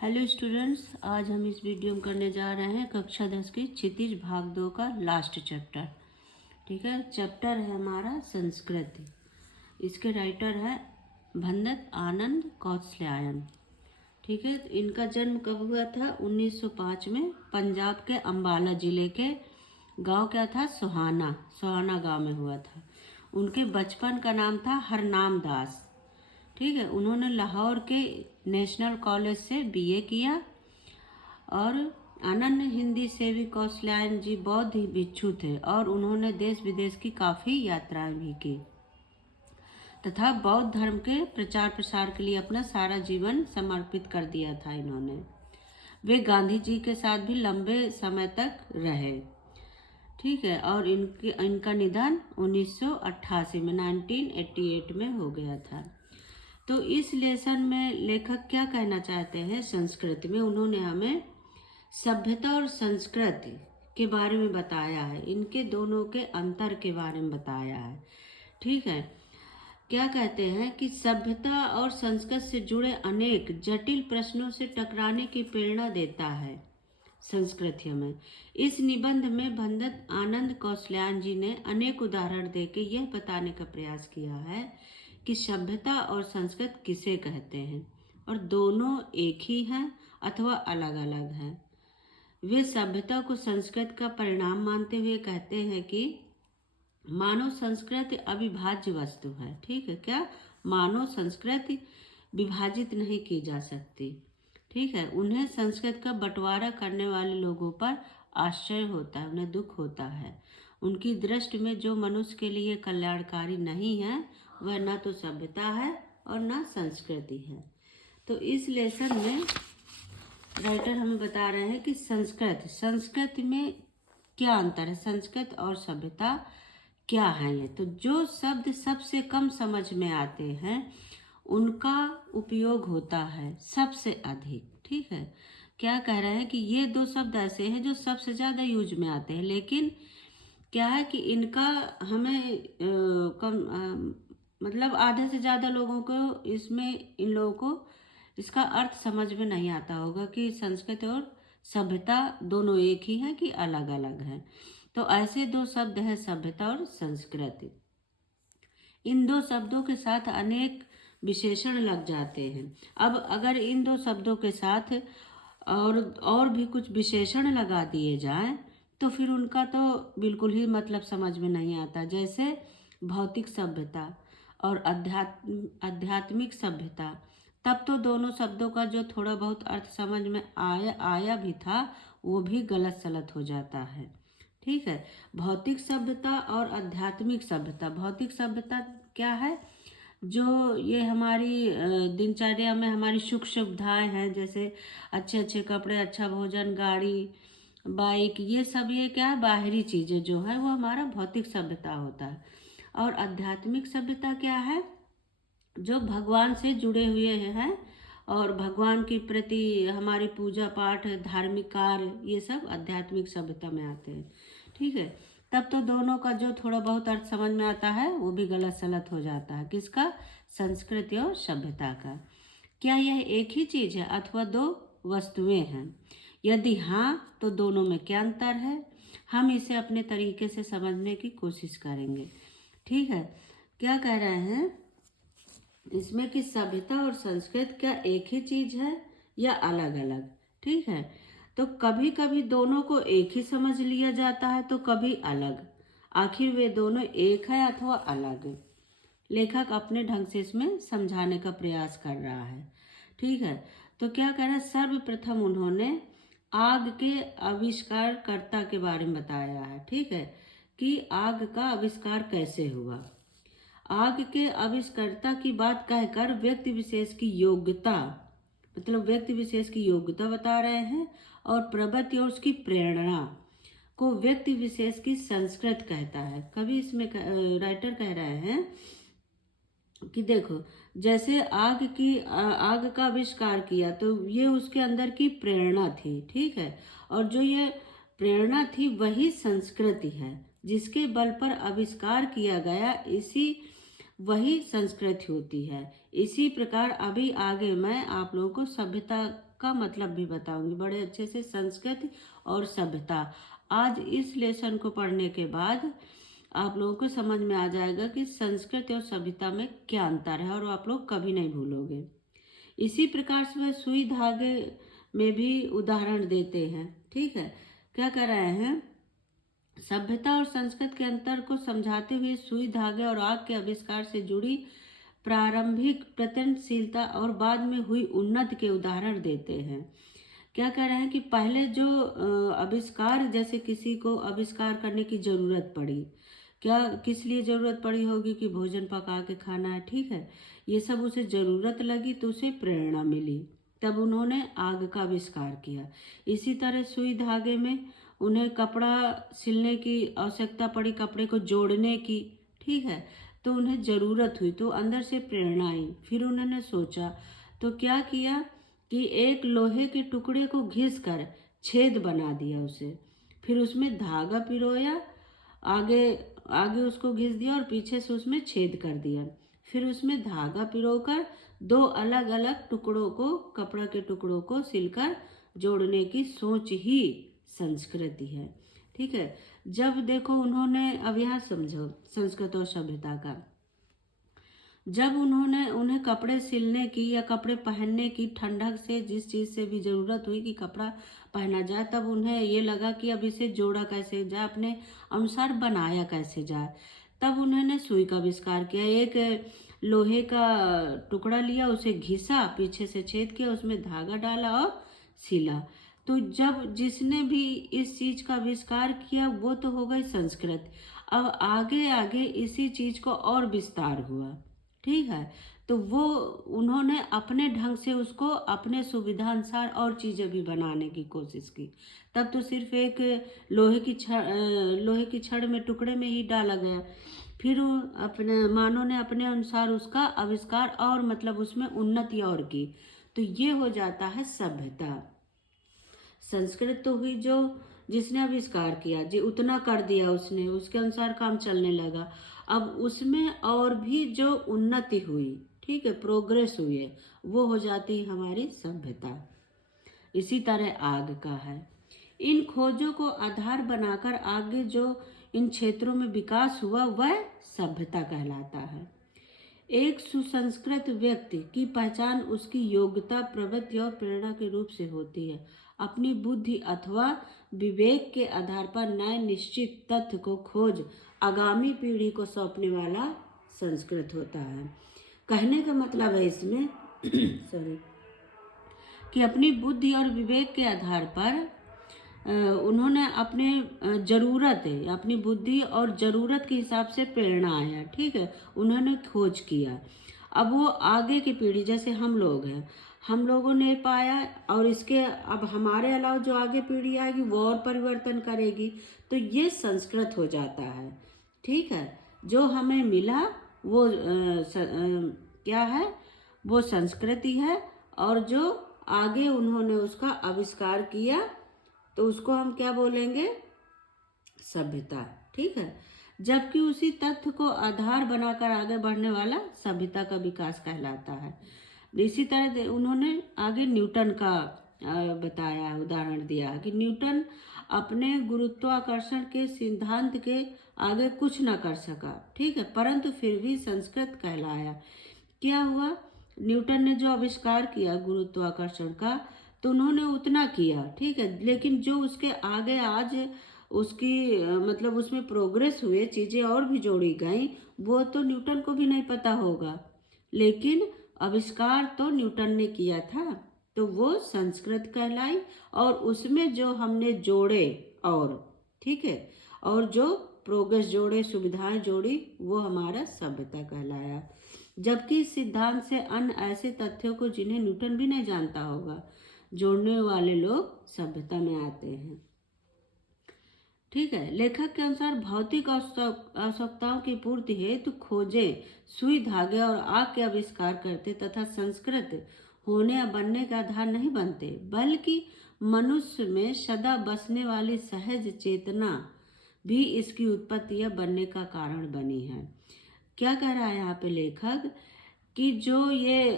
Hello students, आज हम इस वीडियो में करने जा रहे हैं कक्षा 10 की क्षितिज भाग 2 का लास्ट चैप्टर। ठीक है, चैप्टर है हमारा संस्कृति। इसके राइटर है भंदत आनंद कौशल्यायन। ठीक है, तो इनका जन्म कब हुआ था? 1905 में पंजाब के अम्बाला जिले के गांव क्या था? सोहाना गांव में हुआ था। उनके बचपन का नाम था हरनाम दास। ठीक है, उन्होंने लाहौर के नेशनल कॉलेज से बीए किया और अनन्य हिंदी सेवी कौशल्यायन जी बौद्ध भिक्षु थे और उन्होंने देश विदेश की काफ़ी यात्राएं भी की तथा बौद्ध धर्म के प्रचार प्रसार के लिए अपना सारा जीवन समर्पित कर दिया था इन्होंने। वे गांधी जी के साथ भी लंबे समय तक रहे। ठीक है, और इनका निधन 1988 में 1988 में हो गया था। तो इस लेसन में लेखक क्या कहना चाहते हैं? संस्कृति में उन्होंने हमें सभ्यता और संस्कृति के बारे में बताया है, इनके दोनों के अंतर के बारे में बताया है। ठीक है, क्या कहते हैं कि सभ्यता और संस्कृति से जुड़े अनेक जटिल प्रश्नों से टकराने की प्रेरणा देता है संस्कृति हमें। इस निबंध में भंदत आनंद कौशल्यायन जी ने अनेक उदाहरण देकर यह बताने का प्रयास किया है कि सभ्यता और संस्कृत किसे कहते हैं और दोनों एक ही हैं अथवा अलग अलग हैं। वे सभ्यता को संस्कृत का परिणाम मानते हुए कहते हैं कि मानव संस्कृति अविभाज्य वस्तु है। ठीक है, क्या? मानव संस्कृति विभाजित नहीं की जा सकती। ठीक है, उन्हें संस्कृत का बंटवारा करने वाले लोगों पर आश्चर्य होता है, उन्हें दुख होता है। उनकी दृष्टि में जो मनुष्य के लिए कल्याणकारी नहीं है वह न तो सभ्यता है और न संस्कृति है। तो इस लेसन में राइटर हमें बता रहे हैं कि संस्कृति में क्या अंतर है, संस्कृत और सभ्यता क्या है। ये तो जो शब्द सबसे कम समझ में आते हैं उनका उपयोग होता है सबसे अधिक। ठीक है, क्या कह रहे हैं कि ये दो शब्द ऐसे हैं जो सबसे ज़्यादा यूज में आते हैं, लेकिन क्या है कि इनका हमें मतलब आधे से ज़्यादा लोगों को इन लोगों को इसका अर्थ समझ में नहीं आता होगा कि संस्कृत और सभ्यता दोनों एक ही है कि अलग अलग है। तो ऐसे दो शब्द हैं सभ्यता और संस्कृति। इन दो शब्दों के साथ अनेक विशेषण लग जाते हैं। अब अगर इन दो शब्दों के साथ और भी कुछ विशेषण लगा दिए जाएं तो फिर उनका तो बिल्कुल ही मतलब समझ में नहीं आता। जैसे भौतिक सभ्यता और आध्यात्मिक सभ्यता, तब तो दोनों शब्दों का जो थोड़ा बहुत अर्थ समझ में आया भी था वो भी गलत सलत हो जाता है। ठीक है, भौतिक सभ्यता और आध्यात्मिक सभ्यता। भौतिक सभ्यता क्या है? जो ये हमारी दिनचर्या में हमारी सुख सुविधाएं हैं, जैसे अच्छे अच्छे कपड़े, अच्छा भोजन, गाड़ी, बाइक, ये सब ये क्या है? बाहरी चीज़ें जो है वो हमारा भौतिक सभ्यता होता है। और आध्यात्मिक सभ्यता क्या है? जो भगवान से जुड़े हुए हैं और भगवान के प्रति हमारी पूजा पाठ, धार्मिक कार्य, ये सब आध्यात्मिक सभ्यता में आते हैं। ठीक है, तब तो दोनों का जो थोड़ा बहुत अर्थ समझ में आता है वो भी गलत सलत हो जाता है। किसका? संस्कृति और सभ्यता का। क्या यह एक ही चीज़ है अथवा दो वस्तुएं हैं? यदि हाँ तो दोनों में क्या अंतर है? हम इसे अपने तरीके से समझने की कोशिश करेंगे। ठीक है, क्या कह रहे हैं इसमें कि सभ्यता और संस्कृत क्या एक ही चीज है या अलग अलग? ठीक है, तो कभी कभी दोनों को एक ही समझ लिया जाता है तो कभी अलग। आखिर वे दोनों एक है अथवा अलग? लेखक अपने ढंग से इसमें समझाने का प्रयास कर रहा है। ठीक है, तो क्या कह रहा है? सर्वप्रथम उन्होंने आग के आविष्कारकर्ता के बारे में बताया है। ठीक है, कि आग का आविष्कार कैसे हुआ। आग के आविष्कर्ता की बात कहकर व्यक्ति विशेष की योग्यता, मतलब व्यक्ति विशेष की योग्यता बता रहे हैं, और प्रवृत्ति और उसकी प्रेरणा को व्यक्ति विशेष की संस्कृत कहता है। कभी इसमें राइटर कह रहे हैं कि देखो, जैसे आग का आविष्कार किया तो ये उसके अंदर की प्रेरणा थी। ठीक है, और जो ये प्रेरणा थी वही संस्कृति है जिसके बल पर आविष्कार किया गया। इसी वही संस्कृति होती है। इसी प्रकार अभी आगे मैं आप लोगों को सभ्यता का मतलब भी बताऊंगी बड़े अच्छे से। संस्कृति और सभ्यता, आज इस लेसन को पढ़ने के बाद आप लोगों को समझ में आ जाएगा कि संस्कृति और सभ्यता में क्या अंतर है, और आप लोग कभी नहीं भूलोगे। इसी प्रकार से वह सुई धागे में भी उदाहरण देते हैं। ठीक है, क्या कर रहे हैं, सभ्यता और संस्कृत के अंतर को समझाते हुए सुई धागे और आग के आविष्कार से जुड़ी प्रारंभिक प्रयत्नशीलता और बाद में हुई उन्नति के उदाहरण देते हैं। क्या कह रहे हैं कि पहले जो आविष्कार, जैसे किसी को आविष्कार करने की जरूरत पड़ी, क्या किस लिए जरूरत पड़ी होगी कि भोजन पका के खाना है, ठीक है, ये सब उसे जरूरत लगी तो उसे प्रेरणा मिली, तब उन्होंने आग का आविष्कार किया। इसी तरह सुई धागे में उन्हें कपड़ा सिलने की आवश्यकता पड़ी, कपड़े को जोड़ने की, ठीक है, तो उन्हें ज़रूरत हुई तो अंदर से प्रेरणा आई। फिर उन्होंने सोचा तो क्या किया कि एक लोहे के टुकड़े को घिस कर छेद बना दिया उसे, फिर उसमें धागा पिरोया, आगे आगे उसको घिस दिया और पीछे से उसमें छेद कर दिया, फिर उसमें धागा पिरोकर दो अलग अलग टुकड़ों को, कपड़ा के टुकड़ों को सिलकर जोड़ने की सोच ही संस्कृति है। ठीक है, जब देखो उन्होंने, अब यहाँ समझो संस्कृत और सभ्यता का, जब उन्होंने उन्हें कपड़े सिलने की या कपड़े पहनने की ठंडक से जिस चीज़ से भी ज़रूरत हुई कि कपड़ा पहना जाए, तब उन्हें ये लगा कि अब इसे जोड़ा कैसे जाए, अपने अनुसार बनाया कैसे जाए, तब उन्होंने सुई का आविष्कार किया। एक लोहे का टुकड़ा लिया, उसे घिसा, पीछे से छेद किया, उसमें धागा डाला और सिला। तो जब जिसने भी इस चीज़ का आविष्कार किया वो तो हो गई संस्कृत। अब आगे आगे इसी चीज़ को और विस्तार हुआ, ठीक है, तो वो उन्होंने अपने ढंग से उसको अपने सुविधा अनुसार और चीज़ें भी बनाने की कोशिश की। तब तो सिर्फ एक लोहे की छड़ में, टुकड़े में ही डाला गया, फिर अपने मानव ने अपने अनुसार उसका आविष्कार और मतलब उसमें उन्नति और की, तो ये हो जाता है सभ्यता। संस्कृत तो हुई जो जिसने आविष्कार किया, जी उतना कर दिया उसने, उसके अनुसार काम चलने लगा। अब उसमें और भी जो उन्नति हुई, ठीक है, प्रोग्रेस हुई है, वो हो जाती है हमारी सभ्यता। इसी तरह आग का है। इन खोजों को आधार बनाकर आगे जो इन क्षेत्रों में विकास हुआ वह सभ्यता कहलाता है। एक सुसंस्कृत व्यक्ति की पहचान उसकी योग्यता, प्रवृत्ति और प्रेरणा के रूप से होती है। अपनी बुद्धि अथवा विवेक के आधार पर नए निश्चित तथ्य को खोज आगामी पीढ़ी को सौंपने वाला संस्कृत होता है। कहने का मतलब है इसमें सॉरी, कि अपनी बुद्धि और विवेक के आधार पर उन्होंने अपने ज़रूरत है, अपनी बुद्धि और ज़रूरत के हिसाब से प्रेरणा आया, ठीक है, उन्होंने खोज किया। अब वो आगे की पीढ़ी, जैसे हम लोग हैं, हम लोगों ने पाया, और इसके अब हमारे अलावा जो आगे पीढ़ी आएगी वो और परिवर्तन करेगी, तो ये संस्कृत हो जाता है। ठीक है, जो हमें मिला वो क्या है, वो संस्कृति है, और जो आगे उन्होंने उसका आविष्कार किया तो उसको हम क्या बोलेंगे, सभ्यता। ठीक है, जबकि उसी तथ्य को आधार बनाकर आगे बढ़ने वाला सभ्यता का विकास कहलाता है। इसी तरह उन्होंने आगे न्यूटन का बताया, उदाहरण दिया कि न्यूटन अपने गुरुत्वाकर्षण के सिद्धांत के आगे कुछ ना कर सका, ठीक है, परंतु फिर भी संस्कृत कहलाया। क्या हुआ, न्यूटन ने जो आविष्कार किया गुरुत्वाकर्षण का, तो उन्होंने उतना किया, ठीक है, लेकिन जो उसके आगे आज उसकी मतलब उसमें प्रोग्रेस हुए, चीज़ें और भी जोड़ी गई, वो तो न्यूटन को भी नहीं पता होगा, लेकिन आविष्कार तो न्यूटन ने किया था, तो वो संस्कृत कहलाई। और उसमें जो हमने जोड़े और, ठीक है, और जो प्रोग्रेस जोड़े, सुविधाएं जोड़ी, वो हमारा सभ्यता कहलाया। जबकि इस सिद्धांत से अन्य ऐसे तथ्यों को जिन्हें न्यूटन भी नहीं जानता होगा जोड़ने वाले लोग सभ्यता में आते हैं। ठीक है, लेखक के अनुसार भौतिक आवश्यकताओं की पूर्ति हेतु खोजें सुई, धागे और आग के आविष्कार करते तथा संस्कृत होने या बनने का आधार नहीं बनते, बल्कि मनुष्य में सदा बसने वाली सहज चेतना भी इसकी उत्पत्ति या बनने का कारण बनी है। क्या कह रहा है यहाँ पे लेखक कि जो ये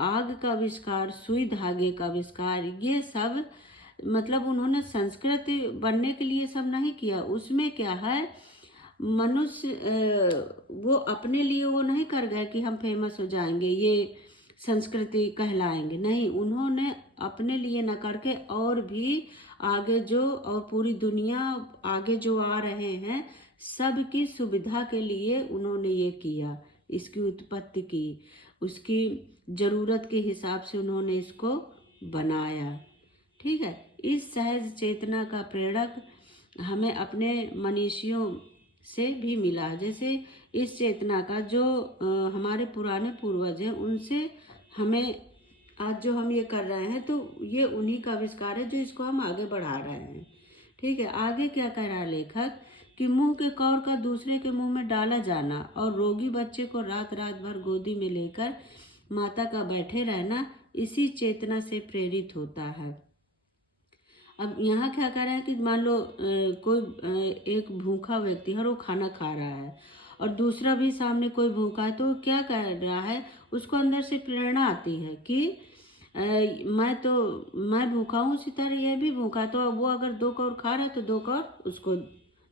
आग का आविष्कार, सुई धागे का आविष्कार, ये सब मतलब उन्होंने संस्कृत बनने के लिए सब नहीं किया। उसमें क्या है, मनुष्य वो अपने लिए वो नहीं कर गए कि हम फेमस हो जाएंगे, ये संस्कृति कहलाएंगे, नहीं, उन्होंने अपने लिए न करके और भी आगे जो और पूरी दुनिया आगे जो आ रहे हैं सबकी सुविधा के लिए उन्होंने ये किया, इसकी उत्पत्ति की, उसकी ज़रूरत के हिसाब से उन्होंने इसको बनाया। ठीक है, इस सहज चेतना का प्रेरक हमें अपने मनीषियों से भी मिला। जैसे इस चेतना का जो हमारे पुराने पूर्वज हैं उनसे हमें आज जो हम ये कर रहे हैं तो ये उन्हीं का आविष्कार है जो इसको हम आगे बढ़ा रहे हैं। ठीक है, आगे क्या कह रहा है लेखक कि मुंह के कौर का दूसरे के मुंह में डाला जाना और रोगी बच्चे को रात रात भर गोदी में लेकर माता का बैठे रहना इसी चेतना से प्रेरित होता है। अब यहाँ क्या कह रहा है कि मान लो कोई एक भूखा व्यक्ति है और वो खाना खा रहा है और दूसरा भी सामने कोई भूखा है, तो क्या कह रहा है, उसको अंदर से प्रेरणा आती है कि मैं भूखा हूँ, उसी तरह यह भी भूखा, तो वो अगर 2 कौर खा रहा है तो 2 कौर उसको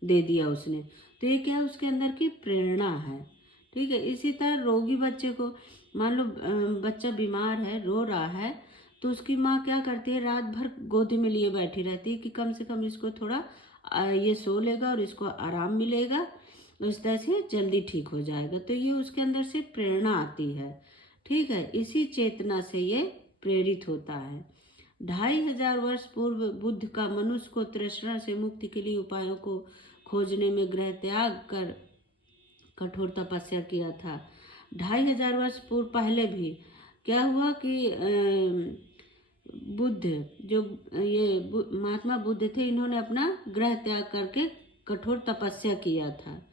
दे दिया उसने, तो ये क्या है, उसके अंदर की प्रेरणा है। ठीक है, इसी तरह रोगी बच्चे को, मान लो बच्चा बीमार है, रो रहा है, तो उसकी माँ क्या करती है, रात भर गोदी में लिए बैठी रहती है कि कम से कम इसको थोड़ा ये सो लेगा और इसको आराम मिलेगा, उस तरह से जल्दी ठीक हो जाएगा। तो ये उसके अंदर से प्रेरणा आती है। ठीक है, इसी चेतना से ये प्रेरित होता है। 2500 वर्ष पूर्व बुद्ध का मनुष्य को तृष्णा से मुक्ति के लिए उपायों को खोजने में गृह त्याग कर कठोर तपस्या किया था। 2500 वर्ष पूर्व पहले भी क्या हुआ कि बुद्ध जो महात्मा बुद्ध थे, इन्होंने अपना गृह त्याग करके कठोर तपस्या किया था।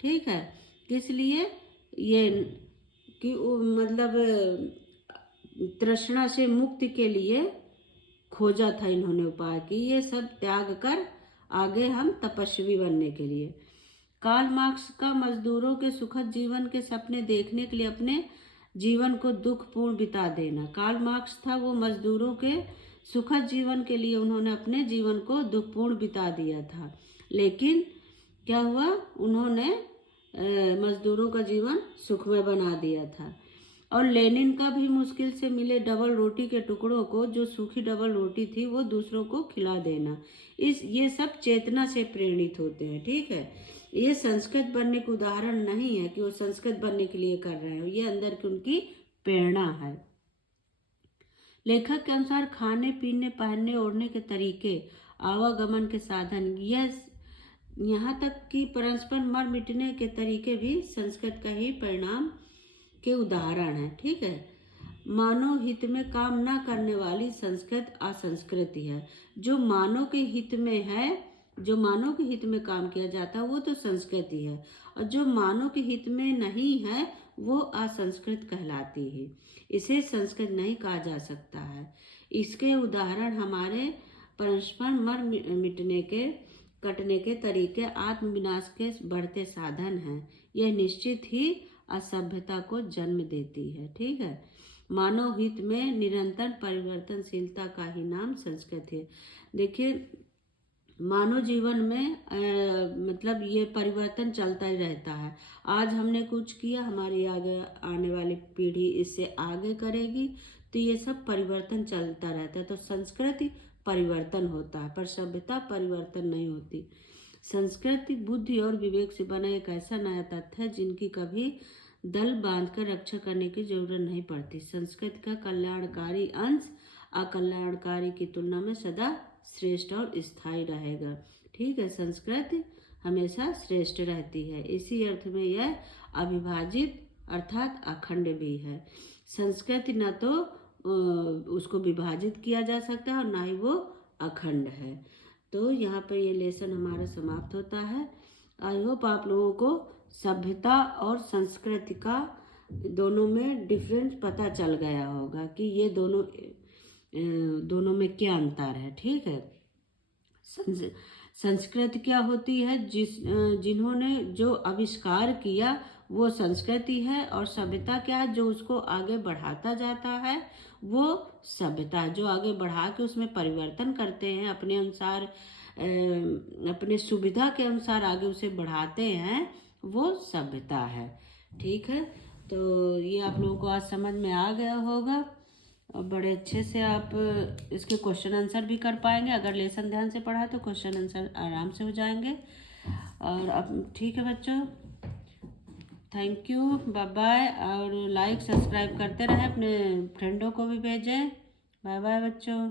ठीक है, किस लिए, ये कि वो मतलब तृष्णा से मुक्ति के लिए खोजा था इन्होंने उपाय कि ये सब त्याग कर आगे हम तपस्वी बनने के लिए। कार्ल मार्क्स का मजदूरों के सुखद जीवन के सपने देखने के लिए अपने जीवन को दुखपूर्ण बिता देना। कार्ल मार्क्स था वो मजदूरों के सुखद जीवन के लिए उन्होंने अपने जीवन को दुखपूर्ण बिता दिया था, लेकिन क्या हुआ, उन्होंने मजदूरों का जीवन सुखमय बना दिया था। और लेनिन का भी मुश्किल से मिले डबल रोटी के टुकड़ों को, जो सूखी डबल रोटी थी, वो दूसरों को खिला देना, ये सब चेतना से प्रेरित होते हैं। ठीक है, ये संस्कृत बनने का उदाहरण नहीं है कि वो संस्कृत बनने के लिए कर रहे हो, ये अंदर की उनकी प्रेरणा है। लेखक के अनुसार खाने पीने, पहनने ओढ़ने के तरीके, आवागमन के साधन, यह यहाँ तक कि परस्पर मर मिटने के तरीके भी संस्कृत का ही परिणाम के उदाहरण है। ठीक है, मानव हित में काम न करने वाली संस्कृत असंस्कृति है। जो मानव के हित में है, जो मानव के हित में काम किया जाता है वो तो संस्कृति है, और जो मानव के हित में नहीं है वो असंस्कृत कहलाती है। इसे संस्कृत नहीं कहा जा सकता है। इसके उदाहरण हमारे परस्पर मर मिटने के, कटने के तरीके, आत्मविनाश के बढ़ते साधन हैं। यह निश्चित ही असभ्यता को जन्म देती है। ठीक है, मानव हित में निरंतर परिवर्तनशीलता का ही नाम संस्कृति है। देखिए, मानव जीवन में मतलब ये परिवर्तन चलता ही रहता है। आज हमने कुछ किया, हमारी आगे आने वाली पीढ़ी इससे आगे करेगी, तो ये सब परिवर्तन चलता रहता है। तो संस्कृति परिवर्तन होता है, पर सभ्यता परिवर्तन नहीं होती। संस्कृति बुद्धि और विवेक से बना एक ऐसा नया तथ्य है जिनकी कभी दल बांधकर रक्षा करने की जरूरत नहीं पड़ती। संस्कृति का कल्याणकारी अंश अकल्याणकारी की तुलना में सदा श्रेष्ठ और स्थायी रहेगा। ठीक है, संस्कृति हमेशा श्रेष्ठ रहती है। इसी अर्थ में यह अविभाजित अर्थात अखंड भी है। संस्कृति न तो उसको विभाजित किया जा सकता है और ना ही वो अखंड है। तो यहाँ पर ये लेसन हमारा समाप्त होता है। आई होप आप लोगों को सभ्यता और संस्कृति का दोनों में डिफरेंस पता चल गया होगा कि ये दोनों में क्या अंतर है। ठीक है, संस्कृति क्या होती है, जिन्होंने जो आविष्कार किया वो संस्कृति है, और सभ्यता क्या है, जो उसको आगे बढ़ाता जाता है वो सभ्यता है। जो आगे बढ़ा के उसमें परिवर्तन करते हैं अपने अनुसार, अपने सुविधा के अनुसार आगे उसे बढ़ाते हैं, वो सभ्यता है। ठीक है, तो ये आप लोगों को आज समझ में आ गया होगा, और बड़े अच्छे से आप इसके क्वेश्चन आंसर भी कर पाएंगे। अगर लेसन ध्यान से पढ़ा तो क्वेश्चन आंसर आराम से हो जाएंगे। और अब ठीक है बच्चों, थैंक यू, बाय बाय। और लाइक सब्सक्राइब करते रहें, अपने फ्रेंडों को भी भेजें। बाय बाय बच्चों।